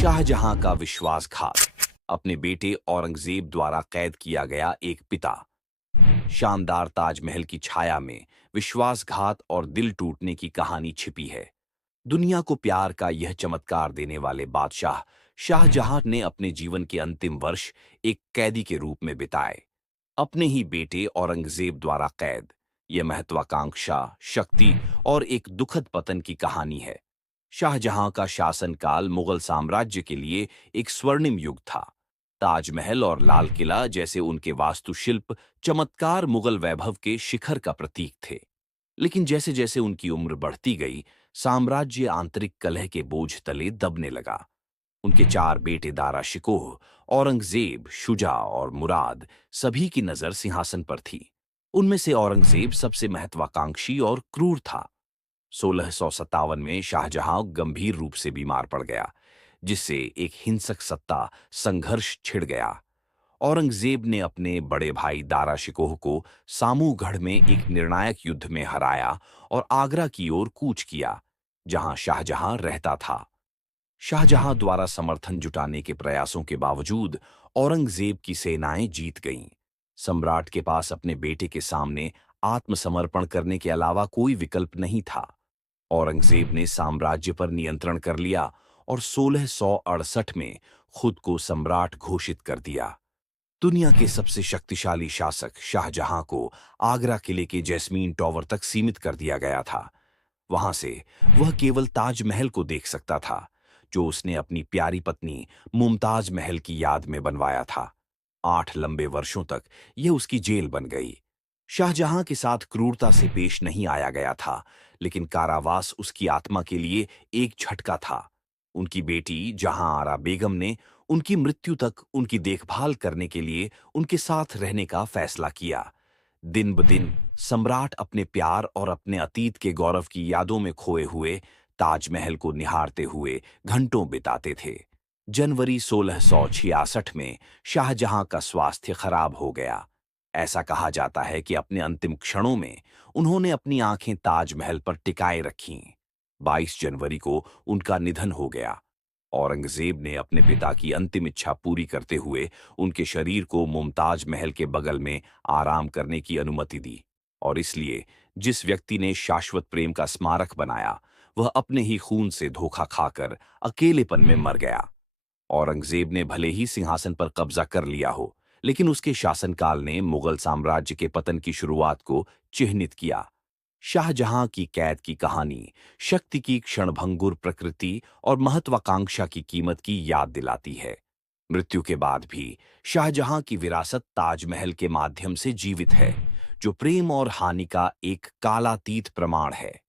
शाहजहां का विश्वासघात। अपने बेटे औरंगजेब द्वारा कैद किया गया एक पिता। शानदार ताजमहल की छाया में विश्वासघात और दिल टूटने की कहानी छिपी है। दुनिया को प्यार का यह चमत्कार देने वाले बादशाह शाहजहां ने अपने जीवन के अंतिम वर्ष एक कैदी के रूप में बिताए, अपने ही बेटे औरंगजेब द्वारा कैद। यह महत्वाकांक्षा, शक्ति और एक दुखद पतन की कहानी है। शाहजहां का शासनकाल मुगल साम्राज्य के लिए एक स्वर्णिम युग था। ताजमहल और लाल किला जैसे उनके वास्तुशिल्प चमत्कार मुगल वैभव के शिखर का प्रतीक थे। लेकिन जैसे जैसे उनकी उम्र बढ़ती गई, साम्राज्य आंतरिक कलह के बोझ तले दबने लगा। उनके चार बेटे दारा शिकोह, औरंगजेब, शुजा और मुराद, सभी की नजर सिंहासन पर थी। उनमें से औरंगजेब सबसे महत्वाकांक्षी और क्रूर था। 1657 में शाहजहां गंभीर रूप से बीमार पड़ गया, जिससे एक हिंसक सत्ता संघर्ष छिड़ गया। औरंगजेब ने अपने बड़े भाई दारा शिकोह को सामूगढ़ में एक निर्णायक युद्ध में हराया और आगरा की ओर कूच किया, जहां शाहजहां रहता था। शाहजहां द्वारा समर्थन जुटाने के प्रयासों के बावजूद औरंगजेब की सेनाएं जीत गईं। सम्राट के पास अपने बेटे के सामने आत्मसमर्पण करने के अलावा कोई विकल्प नहीं था। औरंगजेब ने साम्राज्य पर नियंत्रण कर लिया और 1668 में खुद को सम्राट घोषित कर दिया। दुनिया के सबसे शक्तिशाली शासक शाहजहां को आगरा किले के जैस्मीन टॉवर तक सीमित कर दिया गया था। वहां से वह केवल ताजमहल को देख सकता था, जो उसने अपनी प्यारी पत्नी मुमताज महल की याद में बनवाया था। 8 लंबे वर्षों तक यह उसकी जेल बन गई। शाहजहां के साथ क्रूरता से पेश नहीं आया गया था, लेकिन कारावास उसकी आत्मा के लिए एक झटका था। उनकी बेटी जहां आरा बेगम ने उनकी मृत्यु तक उनकी देखभाल करने के लिए उनके साथ रहने का फैसला किया। दिन ब दिन सम्राट अपने प्यार और अपने अतीत के गौरव की यादों में खोए हुए ताजमहल को निहारते हुए घंटों बिताते थे। जनवरी 1666 में शाहजहां का स्वास्थ्य खराब हो गया। ऐसा कहा जाता है कि अपने अंतिम क्षणों में उन्होंने अपनी आंखें ताजमहल पर टिकाए रखीं। 22 जनवरी को उनका निधन हो गया। औरंगजेब ने अपने पिता की अंतिम इच्छा पूरी करते हुए उनके शरीर को मुमताज महल के बगल में आराम करने की अनुमति दी, और इसलिए जिस व्यक्ति ने शाश्वत प्रेम का स्मारक बनाया, वह अपने ही खून से धोखा खाकर अकेलेपन में मर गया। औरंगजेब ने भले ही सिंहासन पर कब्जा कर लिया हो, लेकिन उसके शासनकाल ने मुगल साम्राज्य के पतन की शुरुआत को चिह्नित किया। शाहजहां की कैद की कहानी शक्ति की क्षणभंगुर प्रकृति और महत्वाकांक्षा की कीमत की याद दिलाती है। मृत्यु के बाद भी शाहजहां की विरासत ताजमहल के माध्यम से जीवित है, जो प्रेम और हानि का एक कालातीत प्रमाण है।